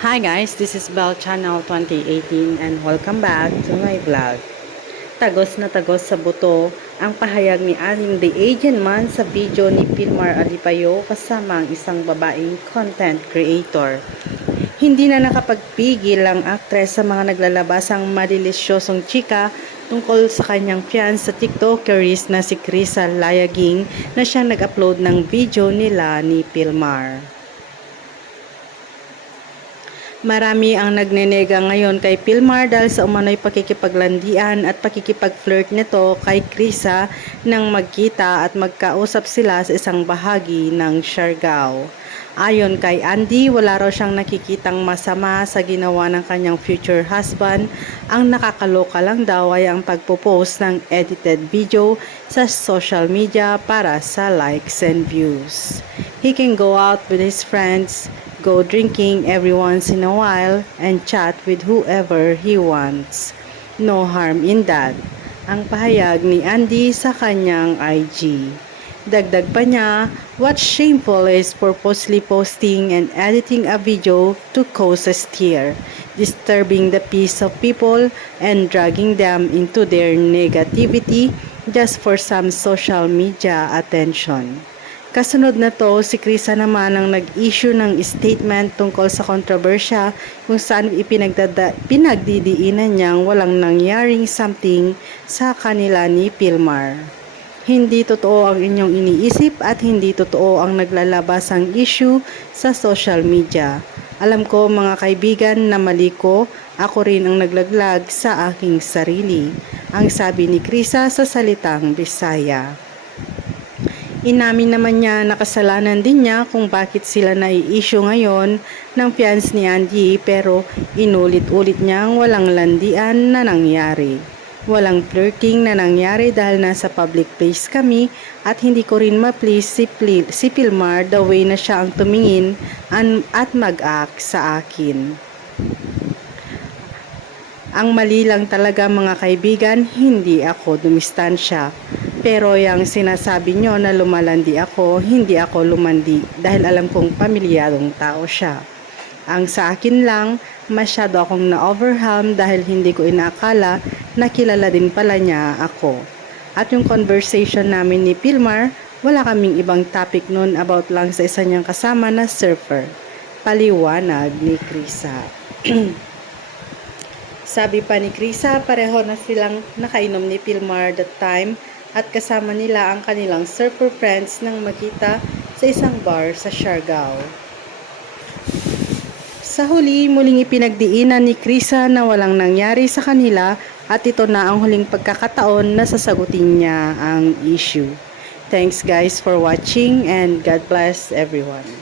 Hi guys, this is Bell Channel 2018 and welcome back to my vlog. Tagos na tagos sa buto ang pahayag ni Aling The Agent Man sa video ni Pilmar Alipayo kasama ang isang babaeng content creator. Hindi na nakapagpigil ang aktres sa mga naglalabasang malilisyosong chika tungkol sa kanyang fiance sa TikTokeris na si Krisa Layaging na siyang nag-upload ng video nila ni Pilmar. Marami ang nagnenega ngayon kay Pilmar dahil sa umano'y pakikipaglandian at pakikipag-flirt nito kay Krisa nang magkita at magkausap sila sa isang bahagi ng Siargao. Ayon kay Andy, wala raw siyang nakikitang masama sa ginawa ng kanyang future husband. Ang nakakaloka lang daw ay ang pagpo-post ng edited video sa social media para sa likes and views. He can go out with his friends, go drinking every once in a while, and chat with whoever he wants. No harm in that. Ang pahayag ni Andy sa kanyang IG. Dagdag pa niya, what's shameful is purposely posting and editing a video to cause a stir, disturbing the peace of people and dragging them into their negativity just for some social media attention. Kasunod na to, si Krisa naman ang nag-issue ng statement tungkol sa kontrobersya kung saan ipinagdada, pinagdidiinan niyang walang nangyaring something sa kanila ni Pilmar. Hindi totoo ang inyong iniisip at hindi totoo ang naglalabasang issue sa social media. Alam ko mga kaibigan na mali ko, ako rin ang naglaglag sa aking sarili. Ang sabi ni Krisa sa salitang Bisaya. Inamin naman niya na kasalanan din niya kung bakit sila nai-issue ngayon ng fiance ni Andy pero inulit-ulit niyang walang landian na nangyari. Walang flirting na nangyari dahil nasa public place kami at hindi ko rin ma-please si, Pli- si Pilmar the way na siya ang tumingin at mag-act sa akin. Ang mali lang talaga mga kaibigan, hindi ako dumistansya. Pero yung sinasabi nyo na lumalandi ako, hindi ako lumandi dahil alam kong pamilyadong tao siya. Ang sa akin lang, masyado akong na-overwhelm dahil hindi ko inaakala na kilala din pala niya ako. At yung conversation namin ni Pilmar, wala kaming ibang topic nun about lang sa isa niyang kasama na surfer. Paliwanag ni Krisa. Sabi pa ni Krisa, pareho na silang nakainom ni Pilmar that time at kasama nila ang kanilang surfer friends nang makita sa isang bar sa Siargao. Sa huli, muling ipinagdiinan ni Krisa na walang nangyari sa kanila at ito na ang huling pagkakataon na sasagutin niya ang issue. Thanks guys for watching and God bless everyone.